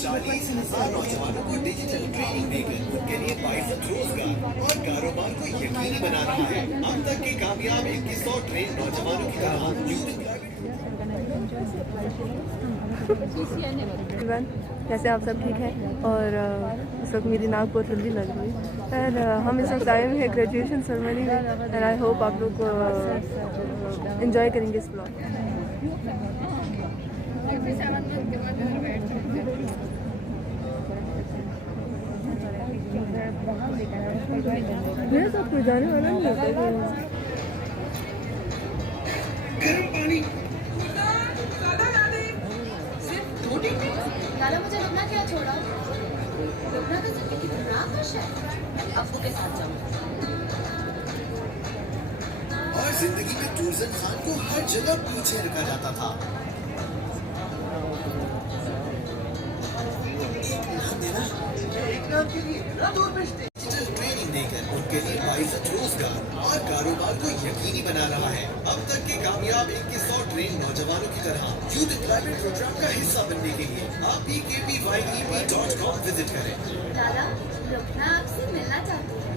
40,000 नौजवानों को digital training देकर उनके लिए 22 रोजगार और कारोबार को यकीनी बना रहा है। अब तक के कामयाब 2100 ट्रेन नौजवानों की तरह कैसे आप सब ठीक हैं? और इस वक्त मेरी नाक बहुत जल्दी लग रही है और हम इस वक्त आए हुए हैं ग्रेजुएशन सेरेमनी में एंड आई होप आप लोग एंजॉय करेंगे इस ब्लॉग। मेरे साथ कोई जाने वाला नहीं होता। लाला मुझे लुबना क्या छोड़ा? लुबना तो जिंदगी की खराब है, अब्बू के साथ जाऊँ। और जिंदगी में टूरजन खान को हर जगह पीछे रखा जाता था। डिजिटल ट्रेनिंग देकर उनके लिए 22 रोजगार और कारोबार को यकीनी बना रहा है। अब तक के कामयाब 2100 ट्रेन नौजवानों की तरह यूथ एम्प्लॉयमेंट प्रोग्राम का हिस्सा बनने के लिए आप भी kpyep.com विजिट करें। लाला, लुबना आपसे मिलना चाहती है।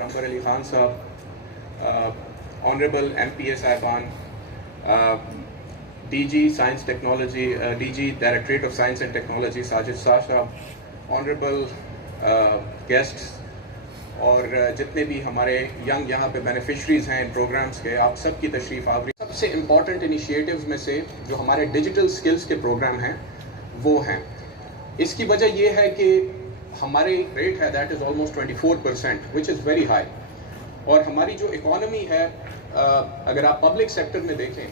Rambar Ali Khan Sahab, Honorable MPA Sahiban, DG Science Technology, DG Directorate of Science and Technology Sajid Sahab, Honorable guests اور جتنے بھی ہمارے ینگ یہاں پہ بینیفیشریز ہیں ان پروگرامز کے، آپ سب کی تشریف آوری۔ سب سے امپورٹنٹ انیشیٹیوز میں سے جو ہمارے ڈیجیٹل سکلز کے پروگرام ہیں وہ ہیں۔ اس کی وجہ یہ ہے کہ ہماری ریٹ ہے that is almost 24% which is very high, اور ہماری جو اکانومی ہے اگر آپ پبلک سیکٹر میں دیکھیں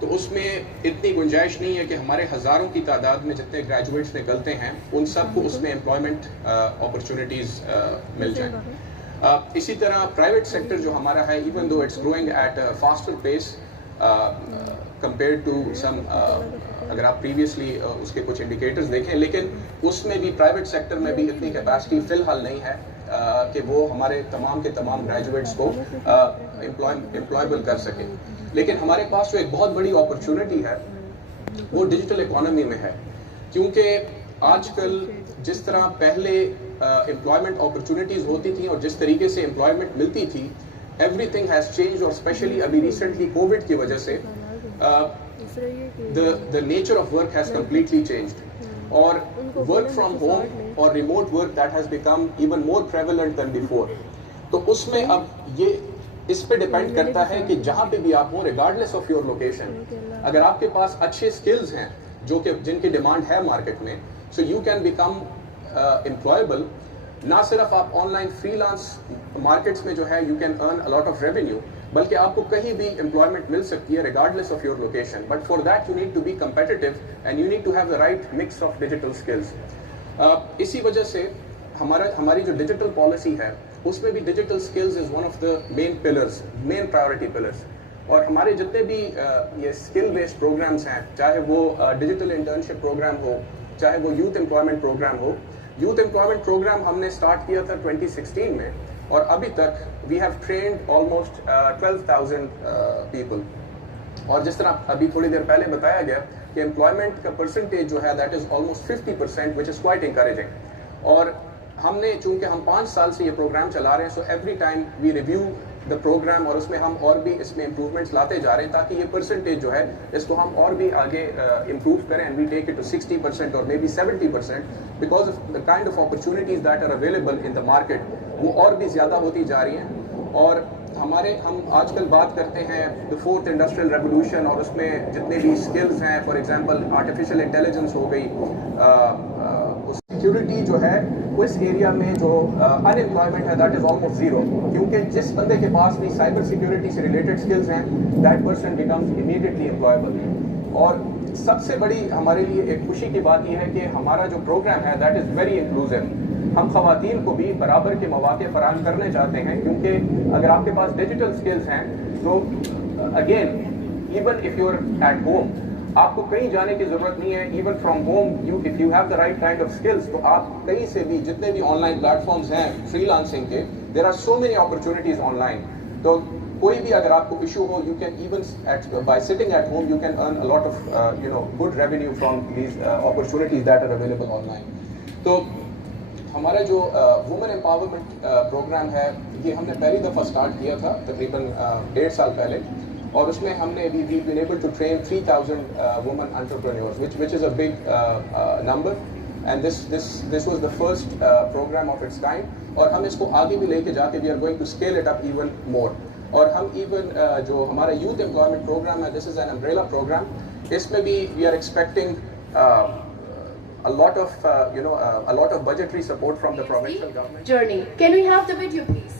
تو اس میں اتنی گنجائش نہیں ہے کہ ہمارے ہزاروں کی تعداد میں جتنے گریجویٹس نکلتے ہیں ان سب کو اس میں امپلائمنٹ اپرچونیٹیز مل جائیں۔ اسی طرح پرائیویٹ سیکٹر جو ہمارا ہے even though it's growing at faster pace compare to some, اگر آپ پریویسلی اس کے کچھ انڈیکیٹرز دیکھیں، لیکن اس میں بھی پرائیویٹ سیکٹر میں بھی اتنی کیپیسٹی فی الحال نہیں ہے کہ وہ ہمارے تمام کے تمام گریجویٹس کو امپلائبل کر سکے۔ لیکن ہمارے پاس جو ایک بہت بڑی اپرچونٹی ہے وہ ڈیجیٹل اکانومی میں ہے، کیونکہ آج کل جس طرح پہلے امپلائمنٹ اپرچونٹیز ہوتی تھیں اور جس طریقے سے امپلائمنٹ ملتی تھی، ایوری تھنگ ہیز چینج، اور اسپیشلی ابھی ریسنٹلی کووڈ کی وجہ سے the nature of work has completely changed، اور work from home اور remote work that has become even more prevalent than before۔ تو اس میں اب یہ اس پہ ڈیپینڈ کرتا ہے کہ جہاں پہ بھی آپ ہوں ریگارڈلیس آف یور لوکیشن، اگر آپ کے پاس اچھے سکلز ہیں جو کہ جن کی ڈیمانڈ ہے مارکیٹ میں، so you can become employable. نہ صرف آپ online freelance markets میں جو ہے you can earn a lot of revenue, بلکہ آپ کو کہیں بھی امپلائمنٹ مل سکتی ہے regardless of your location, but for that you need to be competitive and you need to have the right mix of digital skills. اسی وجہ سے ہماری جو ڈیجیٹل پالیسی ہے اس میں بھی digital skills is one of the main pillars, main priority pillars, اور ہمارے جتنے بھی یہ اسکل بیسڈ پروگرامس ہیں، چاہے وہ ڈیجیٹل انٹرنشپ پروگرام ہو، چاہے وہ یوتھ امپلائمنٹ پروگرام ہو۔ یوتھ امپلائمنٹ پروگرام ہم نے اسٹارٹ کیا تھا 2016 میں، اور ابھی تک we have trained almost 12,000 people, اور جس طرح ابھی تھوڑی دیر پہلے بتایا گیا کہ امپلائمنٹ کا پرسنٹیج جو ہے that is almost 50%، which is quite encouraging. اور ہم نے چونکہ ہم 5 سال سے یہ پروگرام چلا رہے ہیں، so every time we review the programme, اور اس میں ہم اور بھی اس میں امپروومنٹس لاتے جا رہے ہیں تاکہ یہ پرسنٹیج جو ہے اس کو ہم اور بھی آگے امپروو کریں، and we take it to 60% اور maybe 70%، because of the kind of opportunities that are available in the market, وہ اور بھی زیادہ ہوتی جا رہی ہیں۔ اور ہم آج کل بات کرتے ہیں دا 4th انڈسٹریل ریولوشن، اور اس میں جتنے بھی اسکلز ہیں، فار ایگزامپل آرٹیفیشیل انٹیلیجنس ہو گئی، سیکیورٹی جو ہے اس ایریا میں جو ان امپلائمنٹ ہے دیٹ از آلموسٹ زیرو، کیونکہ جس بندے کے پاس بھی سائبر سیکیورٹی سے ریلیٹڈ اسکلز ہیں that person becomes immediately employable. اور سب سے بڑی ہمارے لیے ایک خوشی کی بات یہ ہے کہ ہمارا جو پروگرام ہے دیٹ از ویری انکلوسیو۔ ہم خواتین کو بھی برابر کے مواقع فراہم کرنے چاہتے ہیں، کیونکہ اگر آپ کے پاس ڈیجیٹل اسکلز ہیں تو again even if you are at home, آپ کو کہیں جانے کی ضرورت نہیں ہے۔ Even from home if you have the right kind of skills, تو آپ کہیں سے بھی جتنے بھی آن لائن پلیٹ فارمز ہیں فری لانسنگ کے، there are so many opportunities online. تو कोई भी अगर आपको issue हो, you can even by sitting at home, you can earn a lot of good revenue from these opportunities that are available online. तो हमारा जो वुमेन एम्पावरमेंट प्रोग्राम है, ये हमने पहली दफ़ा स्टार्ट किया था तकरीबन 1.5 साल पहले, और उसमें हमने we've been able to train 3,000 women entrepreneurs, which is a big number, and this was the first program of its kind, और हम इसको आगे भी लेके जाके we are going to scale it up even more. और हम even जो हमारा youth employment program है, this is an umbrella program, इसमें भी we are expecting a lot of budgetary support from the provincial government. Journey. Can we have the video, please?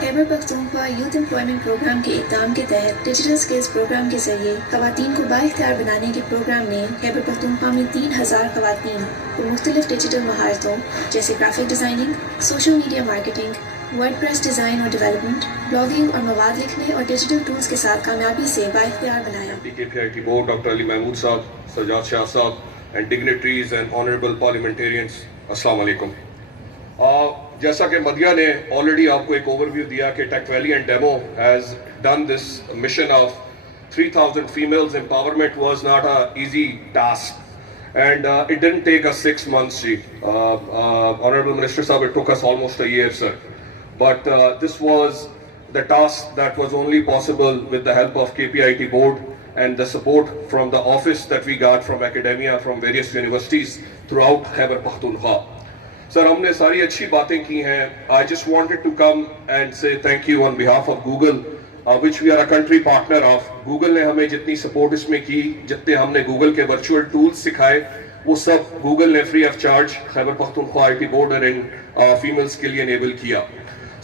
Khyber Pakhtunkhwa youth employment programme के इक़दाम के तहत digital skills program के जरिए ख़वातीन को बाइख्तियार बनाने के प्रोग्राम ने खैबर पख्तूनख्वा में 3,000 ख़वातीन को मुख्तलिफ डिजिटल महारतों जैसे graphic designing, social media marketing, WordPress design और डेवलपमेंट, ब्लॉगिंग और मवाद लिखने और डिजिटल टूल्स के साथ कामयाबी से बाइख्तियार बनाया. KPIT board, Dr. Ali Mahmood Saab, Sajjad Shah Saab, and dignitaries and honorable parliamentarians, Assalamu alaikum. जैसा कि मदिया ने ऑलरेडी आपको एक ओवरव्यू दिया कि Tech Valley and demo has done this mission of 3,000 females empowerment was not a easy task, and it didn't take us 6 months. Honorable Minister Sahab, it took us almost a year, sir, but this was the task that was only possible with the help of KPIT board and the support from the office that we got from academia, from various universities throughout Khyber Pakhtunkhwa. Sir, हमने सारी अच्छी बातें की हैं. I just wanted to come and say thank you on behalf of Google, which we are a country partner of. Google ने हमें जितनी support इसमें की, जितने हमने Google के वर्चुअल टूल्स सिखाए, वो सब Google ने free of charge Khyber Pakhtunkhwa IT board और इन फीमेल्स के लिए इनेबल किया.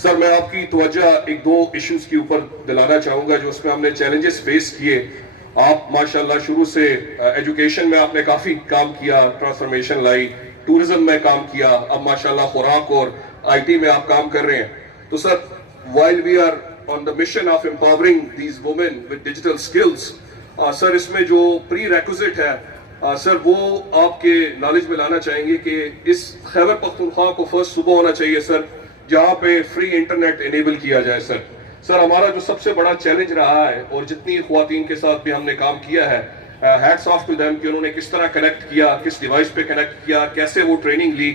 सर, मैं आपकी तवज्जो एक दो इश्यूज के ऊपर दिलाना चाहूँगा जो उसमें हमने चैलेंजेस फेस किए. आप माशाल्लाह शुरू से एजुकेशन में आपने काफ़ी काम किया, ट्रांसफॉर्मेशन लाई, टूरिज्म में काम किया, अब माशाल्लाह खुराक और IT में आप काम कर रहे हैं. तो sir, while we are on the mission of empowering these women with digital skills, sir इसमें जो prerequisite है, सर वो आपके नॉलेज में लाना चाहेंगे कि इस खैबर पख्तूनख्वा को फर्स्ट सुबह होना चाहिए सर, जहाँ पे फ्री इंटरनेट इनेबल किया जाए. सर हमारा जो सबसे बड़ा चैलेंज रहा है और जितनी ख्वातीन के साथ भी हमने काम किया है, हैट्स ऑफ टू देम कि उन्होंने किस तरह कनेक्ट किया, किस डिवाइस पे कनेक्ट किया, कैसे वो ट्रेनिंग ली.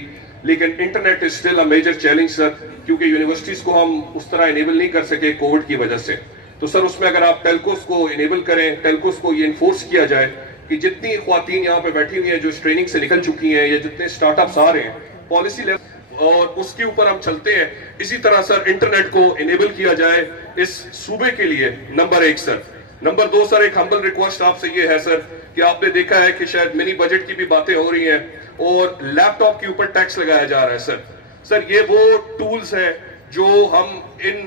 लेकिन internet is still a major challenge sir, क्योंकि यूनिवर्सिटीज को हम उस तरह इनेबल नहीं कर सके कोविड की वजह से. तो सर उसमें अगर आप टेलकोस को इनेबल करें, टेलकोस को ये इन्फोर्स किया जाए कि जितनी ख्वातीन यहाँ पे बैठी हुई हैं जो इस ट्रेनिंग से निकल चुकी हैं या जितने स्टार्टअप्स आ रहे हैं, पॉलिसी लेवल और उसके ऊपर हम चलते हैं. इसी तरह सर इंटरनेट को इनेबल किया जाए इस सूबे के लिए, नंबर 1 सर. नंबर 2 सर, एक हम्बल रिक्वेस्ट आपसे ये है सर कि आपने देखा है कि शायद मिनी बजट की भी बातें हो रही हैं और लैपटॉप के ऊपर टैक्स लगाया जा रहा है. सर ये वो टूल्स हैं जो हम इन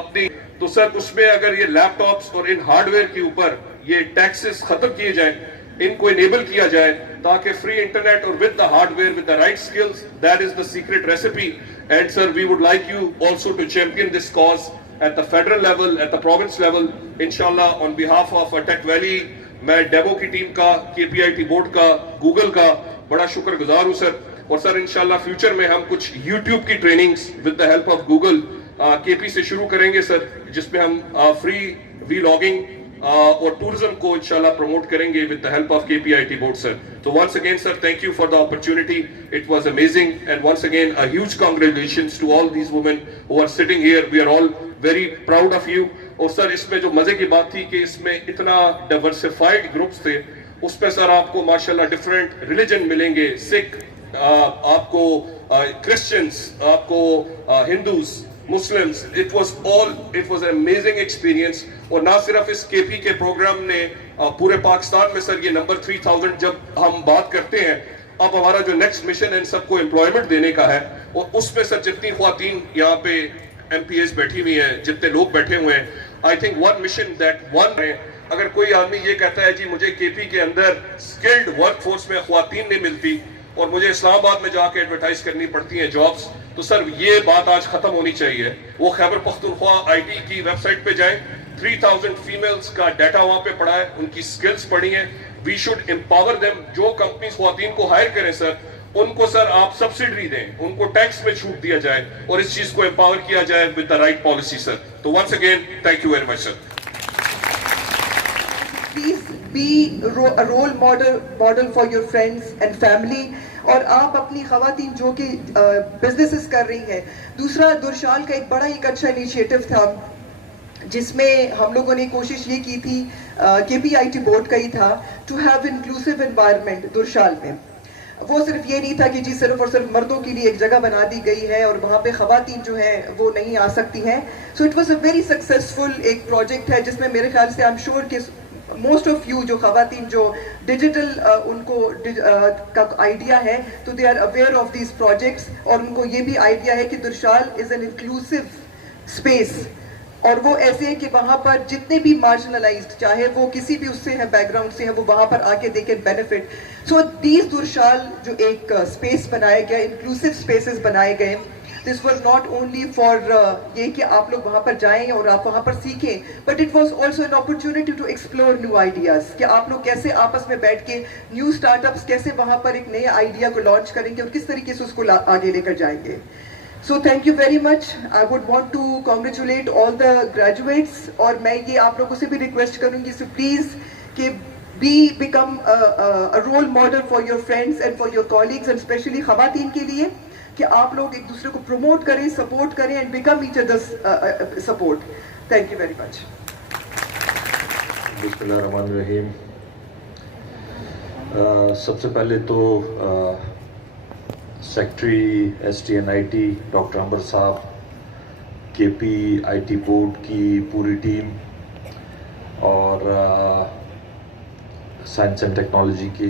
अपनी, तो सर उसमें अगर ये लैपटॉप्स और इन हार्डवेयर के ऊपर ये टैक्सेस खत्म किए जाएं, इनको इनेबल किया जाए ताकि फ्री इंटरनेट और with the hardware with the right skills, that is the secret recipe. And sir we would like you also to champion this cause at the federal level, at the province level, inshallah on behalf of Tech Valley, मैं demo की team का, KPIT board का, Google का बड़ा शुक्रगुजार हूँ sir. और sir इंशाल्लाह फ्यूचर में हम कुछ YouTube की trainings with the help of Google KP से शुरू करेंगे सर, जिसमें हम फ्री वीलॉगिंग और टूरिज्म को इंशाल्लाह प्रमोट करेंगे with the help of KPIT board sir. So once again sir, thank you for the opportunity. It was amazing, and once again a huge congratulations to all these women who are sitting here. We are all very proud of you. और sir इसमें जो मजे की बात थी कि इसमें इतना डाइवर्सिफाइड ग्रुप्स थे, उसमें सर आपको माशाल्लाह डिफरेंट रिलीजन मिलेंगे, सिख, आपको क्रिश्चियंस, आपको Hindus, Muslims. It was an amazing experience. और ना सिर्फ इस KP के प्रोग्राम ने पूरे पाकिस्तान में सर ये नंबर 3,000 जब हम बात करते हैं, अब हमारा जो नेक्स्ट मिशन है सबको एम्प्लॉयमेंट देने का है. और उसमें सर जितनी ख्वातीन यहाँ पे MPs बैठी हुई हैं, जितने लोग बैठे हुए हैं, I think one mission that one اگر کوئی آدمی یہ کہتا ہے جی مجھے کے پی کے اندر سکلڈ ورک فورس میں خواتین نہیں ملتی اور مجھے اسلام آباد میں جا کے ایڈورٹائز کرنی پڑتی ہیں جابس، تو سر یہ بات آج ختم ہونی چاہیے. وہ خیبر پختونخوا آئی ٹی کی ویب سائٹ پہ جائیں، 3000 فیمیلز کا ڈیٹا وہاں پہ پڑا ہے، ان کی سکلز پڑھی ہیں. We should empower them. جو کمپنیز خواتین کو ہائر کریں سر، ان کو سر آپ سبسڈری دیں، ان کو ٹیکس میں چھوٹ دیا جائے اور اس چیز کو امپاور کیا جائے with the right policy sir. تو once again thank you very much sir. Please be a role model for your friends and family. اور آپ اپنی خواتین جو کہ بزنسز کر رہی ہیں. دوسرا درشال کا ایک بڑا ایک اچھا انیشیٹو تھا جس میں ہم لوگوں نے کوشش یہ کی تھی، کے پی آئی ٹی بورڈ کا ہی تھا، ٹو ہیو انکلوسیو انوائرمنٹ درشال میں. وہ صرف یہ نہیں تھا کہ جی صرف اور صرف مردوں کے لیے ایک جگہ بنا دی گئی ہے اور وہاں پہ خواتین جو ہیں وہ نہیں آ سکتی ہیں. So it was a very successful ایک پروجیکٹ ہے جس میں میرے خیال سے آئی ایم شیور کہ موسٹ آف یو جو خواتین جو ڈیجیٹل ان کو کا آئیڈیا ہے تو they are aware of these projects, اور ان کو یہ بھی آئیڈیا ہے کہ درشال از این انکلوسیو اسپیس، اور وہ ایسے ہیں کہ وہاں پر جتنے بھی مارجنلائزڈ چاہے وہ کسی بھی اس سے ہیں بیک گراؤنڈ سے ہیں وہ وہاں پر آ کے they can benefit. So these درشال جو ایک اسپیس بنایا گیا، انکلوسیو اسپیسز بنائے گئے. This was not only for یہ کہ آپ لوگ وہاں پر جائیں اور آپ وہاں پر سیکھیں، but it was also an opportunity to explore new ideas, کہ آپ لوگ کیسے آپس میں بیٹھ کے نیو اسٹارٹ اپس کیسے وہاں پر ایک نئے آئیڈیا کو لانچ کریں گے اور کس طریقے سے اس کو آگے لے کر جائیں گے. So thank you very much. I would want to congratulate all the graduates, اور میں یہ آپ لوگوں سے بھی ریکویسٹ کروں گی، so please کہ become a role model for your friends and for your colleagues and especially خواتین کے لیے، کہ آپ لوگ ایک دوسرے کو پروموٹ کریں، سپورٹ کریں and become each other's support. Thank you very much. بسم اللہ الرحمن الرحیم. سب سے پہلے تو secretary S T N I T doctor Umar صاحب، K P I T board کی پوری ٹیم اور سائنس اینڈ ٹیکنالوجی کے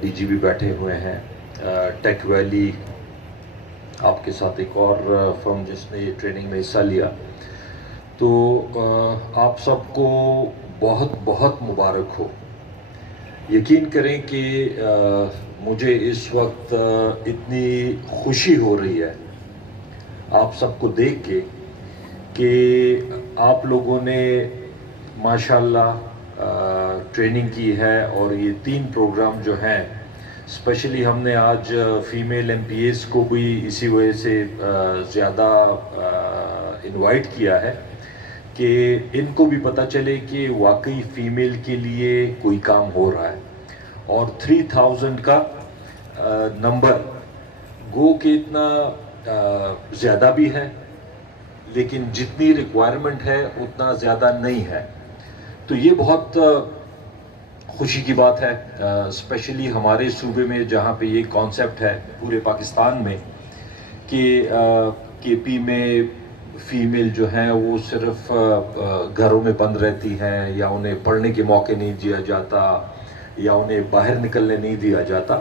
ڈی جی بھی بیٹھے ہوئے ہیں. ٹیک ویلی آپ کے ساتھ ایک اور فرم جس نے یہ ٹریننگ میں حصہ لیا. تو آپ سب کو بہت بہت مبارک ہو. یقین کریں کہ مجھے اس وقت اتنی خوشی ہو رہی ہے آپ سب کو دیکھ کے کہ آپ لوگوں نے ماشاءاللہ ٹریننگ کی ہے. اور یہ 3 پروگرام جو ہیں، اسپیشلی ہم نے آج فیمیل ایم پی ایس کو بھی اسی وجہ سے زیادہ انوائٹ کیا ہے کہ ان کو بھی پتہ چلے کہ واقعی فیمیل کے لیے کوئی کام ہو رہا ہے. اور 3000 کا نمبر گو کہ اتنا زیادہ بھی ہے، لیکن جتنی ریکوائرمنٹ ہے اتنا زیادہ نہیں ہے. تو یہ بہت خوشی کی بات ہے، اسپیشلی ہمارے صوبے میں جہاں پہ یہ کانسیپٹ ہے پورے پاکستان میں کہ کے پی میں فیمیل جو ہیں وہ صرف گھروں میں بند رہتی ہیں، یا انہیں پڑھنے کے موقع نہیں دیا جاتا، یا انہیں باہر نکلنے نہیں دیا جاتا.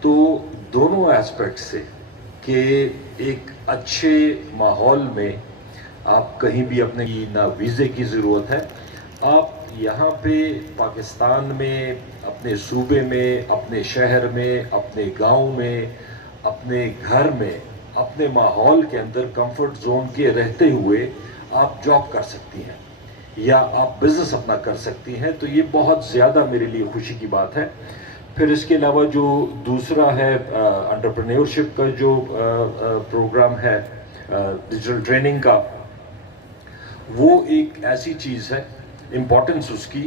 تو دونوں ایسپیکٹ سے کہ ایک اچھے ماحول میں آپ کہیں بھی اپنے نہ ویزے کی ضرورت ہے، آپ یہاں پہ پاکستان میں اپنے صوبے میں، اپنے شہر میں، اپنے گاؤں میں، اپنے گھر میں، اپنے ماحول کے اندر کمفرٹ زون کے رہتے ہوئے آپ جاب کر سکتی ہیں یا آپ بزنس اپنا کر سکتی ہیں. تو یہ بہت زیادہ میرے لیے خوشی کی بات ہے. پھر اس کے علاوہ جو دوسرا ہے انٹرپرینیورشپ کا جو پروگرام ہے ڈیجیٹل ٹریننگ کا، وہ ایک ایسی چیز ہے امپورٹنس اس کی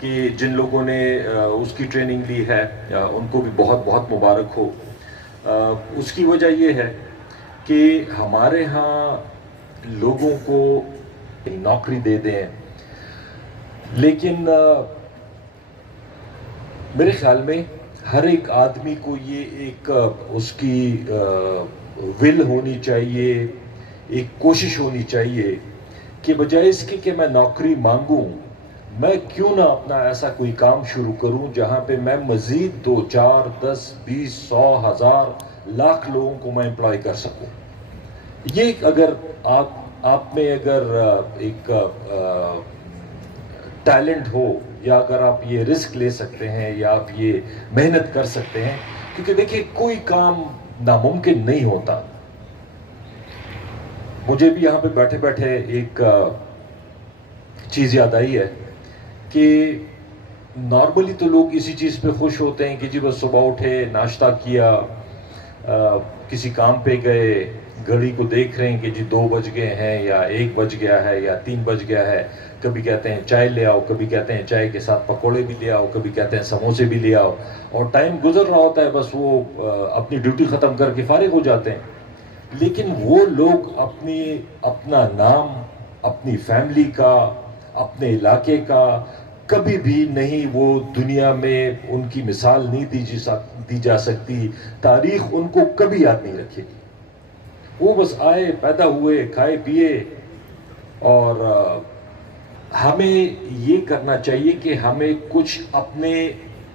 کہ جن لوگوں نے اس کی ٹریننگ لی ہے ان کو بھی بہت بہت مبارک ہو. اس کی وجہ یہ ہے کہ ہمارے ہاں لوگوں کو نوکری دے دیں، لیکن میرے خیال میں ہر ایک آدمی کو یہ ایک اس کی ول ہونی چاہیے، ایک کوشش ہونی چاہیے کہ بجائے اس کے کہ میں نوکری مانگوں، میں کیوں نہ اپنا ایسا کوئی کام شروع کروں جہاں پہ میں مزید 2 4 10 20 100 1000 لاکھ لوگوں کو میں امپلائی کر سکوں. یہ اگر آپ میں اگر ایک टैलेंट हो, या अगर आप ये रिस्क ले सकते हैं या आप ये मेहनत कर सकते हैं, क्योंकि देखिए कोई काम नामुमकिन नहीं होता। मुझे भी यहाँ पे बैठे बैठे एक चीज़ याद आई है कि नॉर्मली तो लोग इसी चीज़ पे खुश होते हैं कि जी बस सुबह उठे, नाश्ता किया, किसी काम पे गए, घड़ी को देख रहे हैं कि जी 2 बज गए हैं या 1 बज गया है या 3 बज गया है। कभी कहते हैं चाय ले आओ, कभी कहते हैं चाय के साथ पकोड़े भी ले आओ, कभी कहते हैं समोसे भी ले आओ, और टाइम गुजर रहा होता है, बस वो अपनी ड्यूटी ख़त्म करके फारिग हो जाते हैं। लेकिन वो लोग अपना नाम, अपनी फैमिली का, अपने इलाके का कभी भी नहीं, वो दुनिया में उनकी मिसाल नहीं दी जा सकती, तारीख उनको कभी याद नहीं रखेगी। वो बस आए, पैदा हुए, खाए पिए, और हमें ये करना चाहिए कि हमें कुछ अपने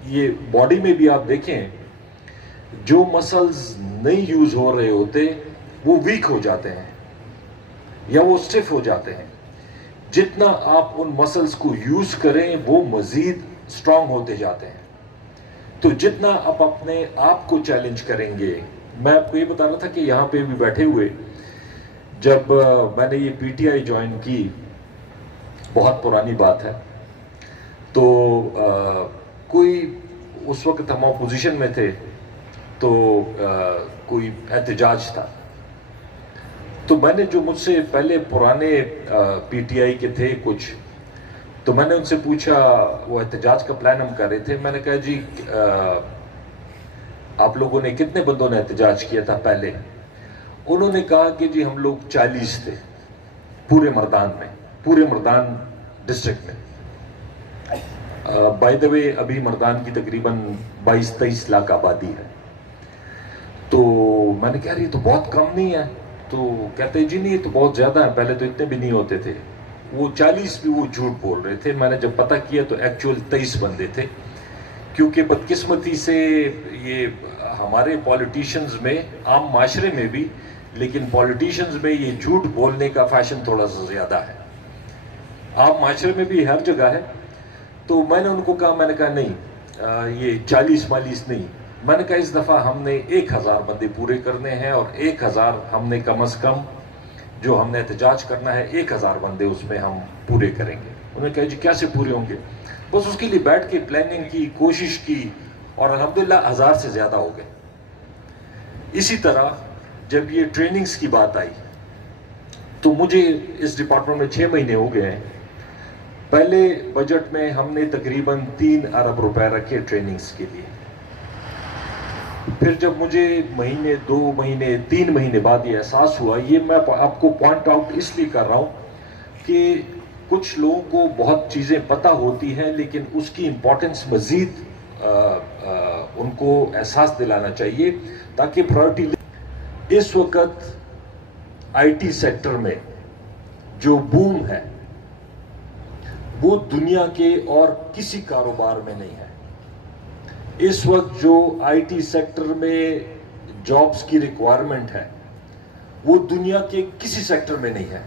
ये बॉडी में भी आप देखें, जो मसल्स नहीं यूज हो रहे होते वो वीक हो जाते हैं या वो स्टिफ हो जाते हैं। जितना आप उन मसल्स को यूज करें वो मजीद स्ट्रांग होते जाते हैं। तो जितना आप अपने आप को चैलेंज करेंगे, मैं आपको ये बता रहा था कि यहाँ पे भी बैठे हुए, जब मैंने ये पीटीआई ज्वाइन की, बहुत पुरानी बात है, तो कोई उस वक्त हम अपोजिशन में थे, तो कोई एहतजाज था, तो मैंने जो मुझसे पहले पुराने पीटीआई के थे कुछ, तो मैंने उनसे पूछा, वो एहतजाज का प्लान हम कर रहे थे, मैंने कहा जी आप लोगों ने कितने बंदों ने एहतजाज किया था पहले? उन्होंने कहा कि जी हम लोग 40 थे पूरे मर्दान डिस्ट्रिक्ट में। बाय द वे अभी मर्दान की तकरीबन 22-23 लाख आबादी है। तो मैंने कहा ये तो बहुत कम नहीं है? तो कहते जी नहीं, ये तो बहुत ज़्यादा है, पहले तो इतने भी नहीं होते थे। वो 40 भी वो झूठ बोल रहे थे। मैंने जब पता किया तो एक्चुअल 23 बंदे थे, क्योंकि बदकिस्मती से ये हमारे पॉलिटिशियंस में, आम माशरे में भी, लेकिन पॉलिटिशियंस में ये झूठ बोलने का फैशन थोड़ा सा ज़्यादा है, आम माशरे में भी हर जगह है। तो मैंने उनको कहा, मैंने कहा नहीं ये 40-42 नहीं, मैंने कहा इस दफ़ा हमने 1000 बंदे पूरे करने हैं, और 1000 हमने कम अज़ कम जो हमने एहतजाज करना है 1000 बंदे उसमें हम पूरे करेंगे। उन्होंने कहा जी कैसे पूरे होंगे? बस उसके लिए बैठ के प्लानिंग की, कोशिश की, और अल्हम्दुलिल्लाह 1000 से ज़्यादा हो गए। इसी तरह जब ये ट्रेनिंग्स की बात आई, तो मुझे इस डिपार्टमेंट में 6 महीने हो गए हैं। पहले बजट में हमने तकरीबन 3 अरब रुपए रखे ट्रेनिंग्स के लिए। फिर जब मुझे महीने, 2 महीने, 3 महीने बाद ये एहसास हुआ, ये मैं आपको पॉइंट आउट इसलिए कर रहा हूँ कि कुछ लोगों को बहुत चीज़ें पता होती हैं, लेकिन उसकी इम्पोर्टेंस मज़ीद उनको एहसास दिलाना चाहिए, ताकि प्रायोरिटी। इस वक्त आईटी सेक्टर में जो बूम है वो दुनिया के और किसी कारोबार में नहीं है। इस वक्त जो आईटी सेक्टर में जॉब्स की रिक्वायरमेंट है वो दुनिया के किसी सेक्टर में नहीं है।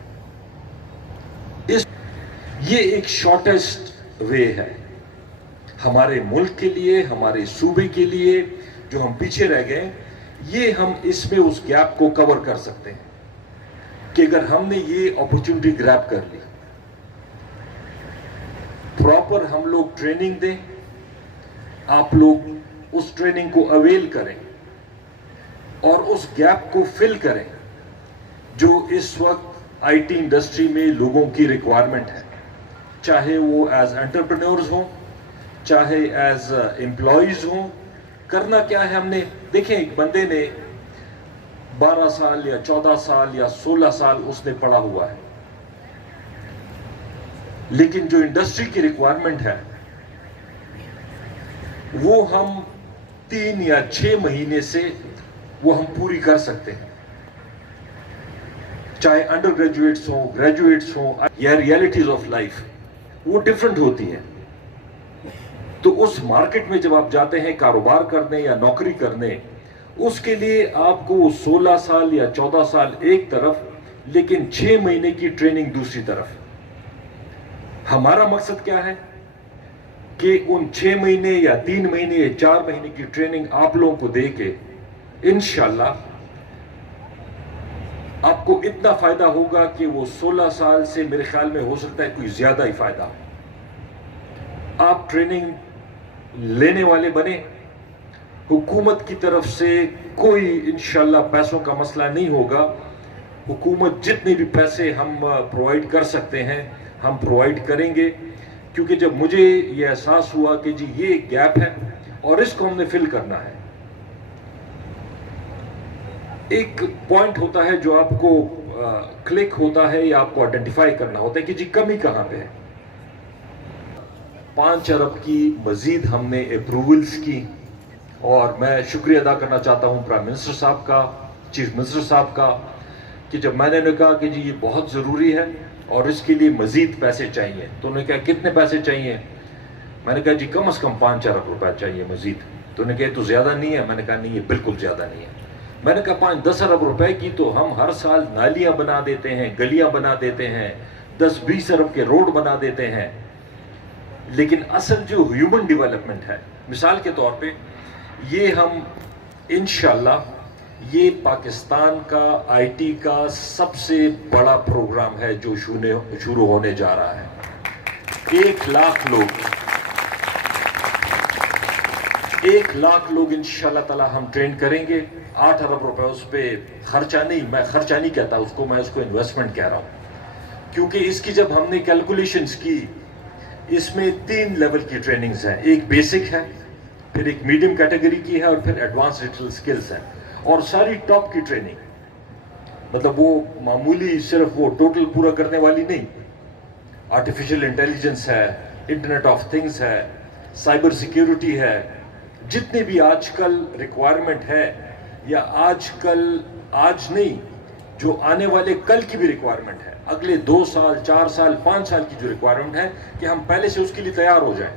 ये एक शॉर्टेस्ट वे है हमारे मुल्क के लिए, हमारे सूबे के लिए, जो हम पीछे रह गए। ये हम इसमें उस गैप को कवर कर सकते हैं कि अगर हमने ये अपॉर्चुनिटी ग्रैब कर ली, प्रॉपर हम लोग ट्रेनिंग दें, आप लोग उस ट्रेनिंग को अवेल करें और उस गैप को फिल करें जो इस वक्त आईटी इंडस्ट्री में लोगों की रिक्वायरमेंट है, चाहे वो एज एंटरप्रेन्योर्स हों, चाहे एज एम्प्लॉयज हों। करना क्या है हमने, देखें एक बंदे ने 12 साल या 14 साल या 16 साल उसने पढ़ा हुआ है, लेकिन जो इंडस्ट्री की रिक्वायरमेंट है वो हम 3 या 6 महीने से वो हम पूरी कर सकते हैं, चाहे अंडर ग्रेजुएट्स हों, ग्रेजुएट्स हों। या रियलिटीज ऑफ लाइफ वो डिफरेंट होती है। तो उस मार्केट में जब आप जाते हैं कारोबार करने या नौकरी करने, उसके लिए आपको 16 साल या 14 साल एक तरफ, लेकिन 6 महीने की ट्रेनिंग दूसरी तरफ। हमारा मकसद क्या है कि उन 6 महीने या 3 महीने या 4 महीने की ट्रेनिंग आप लोगों को दे के इंशाल्लाह आपको इतना फायदा होगा कि वो 16 साल से मेरे ख्याल में हो सकता है कोई ज्यादा ही फायदा हो। आप ट्रेनिंग लेने वाले बने, हुकूमत की तरफ से कोई इंशाल्लाह पैसों का मसला नहीं होगा। हुकूमत जितने भी पैसे हम प्रोवाइड कर सकते हैं हम प्रोवाइड करेंगे, क्योंकि जब मुझे ये एहसास हुआ कि जी ये गैप है और इसको हमने फिल करना है। एक पॉइंट होता है जो आपको क्लिक होता है या आपको आइडेंटिफाई करना होता है कि जी कमी कहाँ पे है। 5 अरब की मजीद हमने अप्रूवल्स की और मैं शुक्रिया अदा करना चाहता हूँ प्राइम मिनिस्टर साहब का, चीफ मिनिस्टर साहब का, कि जब मैंने कहा कि जी ये बहुत ज़रूरी है और इसके लिए मजीद पैसे चाहिए, तो उन्होंने कहा कितने पैसे चाहिए? मैंने कहा जी कम से कम 5 अरब रुपए चाहिए मजीद। तो उन्होंने कहा तो ज़्यादा नहीं है? मैंने कहा नहीं, ये बिल्कुल ज़्यादा नहीं है। मैंने कहा 5-10 अरब रुपए की तो हम हर साल नालियाँ बना देते हैं, गलियाँ बना देते हैं, 10-20 अरब के रोड बना देते हैं, लेकिन असल जो ह्यूमन डेवलपमेंट है, मिसाल के तौर पे ये हम इंशाल्लाह ये पाकिस्तान का आईटी का सबसे बड़ा प्रोग्राम है जो शुरू होने जा रहा है। 1 लाख लोग इंशाल्लाह ताला हम ट्रेन करेंगे। 8 अरब रुपए उस पे खर्चा नहीं, मैं खर्चा नहीं कहता उसको, मैं उसको इन्वेस्टमेंट कह रहा हूँ, क्योंकि इसकी जब हमने कैलकुलेशंस की, इसमें 3 लेवल की ट्रेनिंग्स हैं। एक बेसिक है, फिर एक मीडियम कैटेगरी की है और फिर एडवांस डिजिटल स्किल्स है, और सारी टॉप की ट्रेनिंग, मतलब वो मामूली सिर्फ वो टोटल पूरा करने वाली नहीं। आर्टिफिशियल इंटेलिजेंस है, इंटरनेट ऑफ थिंग्स है, साइबर सिक्योरिटी है, जितने भी आजकल रिक्वायरमेंट है या आजकल आज नहीं जो आने वाले कल की भी रिक्वायरमेंट है, अगले 2 साल 4 साल 5 साल की जो रिक्वायरमेंट है, कि हम पहले से उसके लिए तैयार हो जाएं।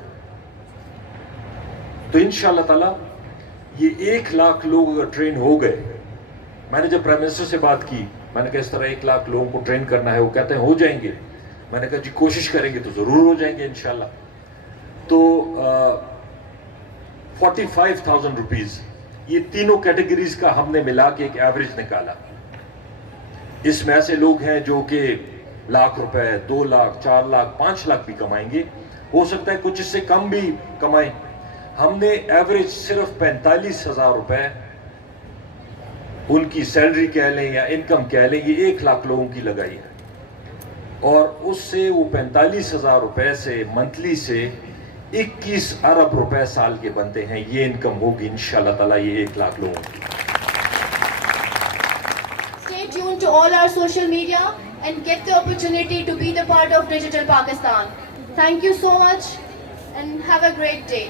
तो इंशाल्लाह ताला ये 1 लाख लोग अगर ट्रेन हो गए, मैंने जब प्राइम मिनिस्टर से बात की, मैंने कहा इस तरह 1 लाख लोगों को ट्रेन करना है, वो कहते हैं हो जाएंगे। मैंने कहा जी कोशिश करेंगे तो जरूर हो जाएंगे इंशाल्लाह। तो 45,000 रुपीज ये तीनों कैटेगरीज का हमने मिला के एक एवरेज निकाला। इसमें ऐसे लोग हैं जो कि लाख रुपए, 2 लाख, 4 लाख, 5 लाख भी कमाएंगे, हो सकता है कुछ इससे कम भी कमाएं। हमने एवरेज सिर्फ 45,000 रुपए उनकी सैलरी कह लें या इनकम कह लें, ये 1 लाख लोगों की लगाई है, और उससे वो 45,000 रुपए से मंथली से 21 अरब रुपए साल के बनते हैं। ये इनकम होगी इंशाल्लाह ताला ये 1 लाख लोगों की। Stay tuned to all our social media and get the opportunity to be the part of Digital Pakistan. Thank you so much and have a great day.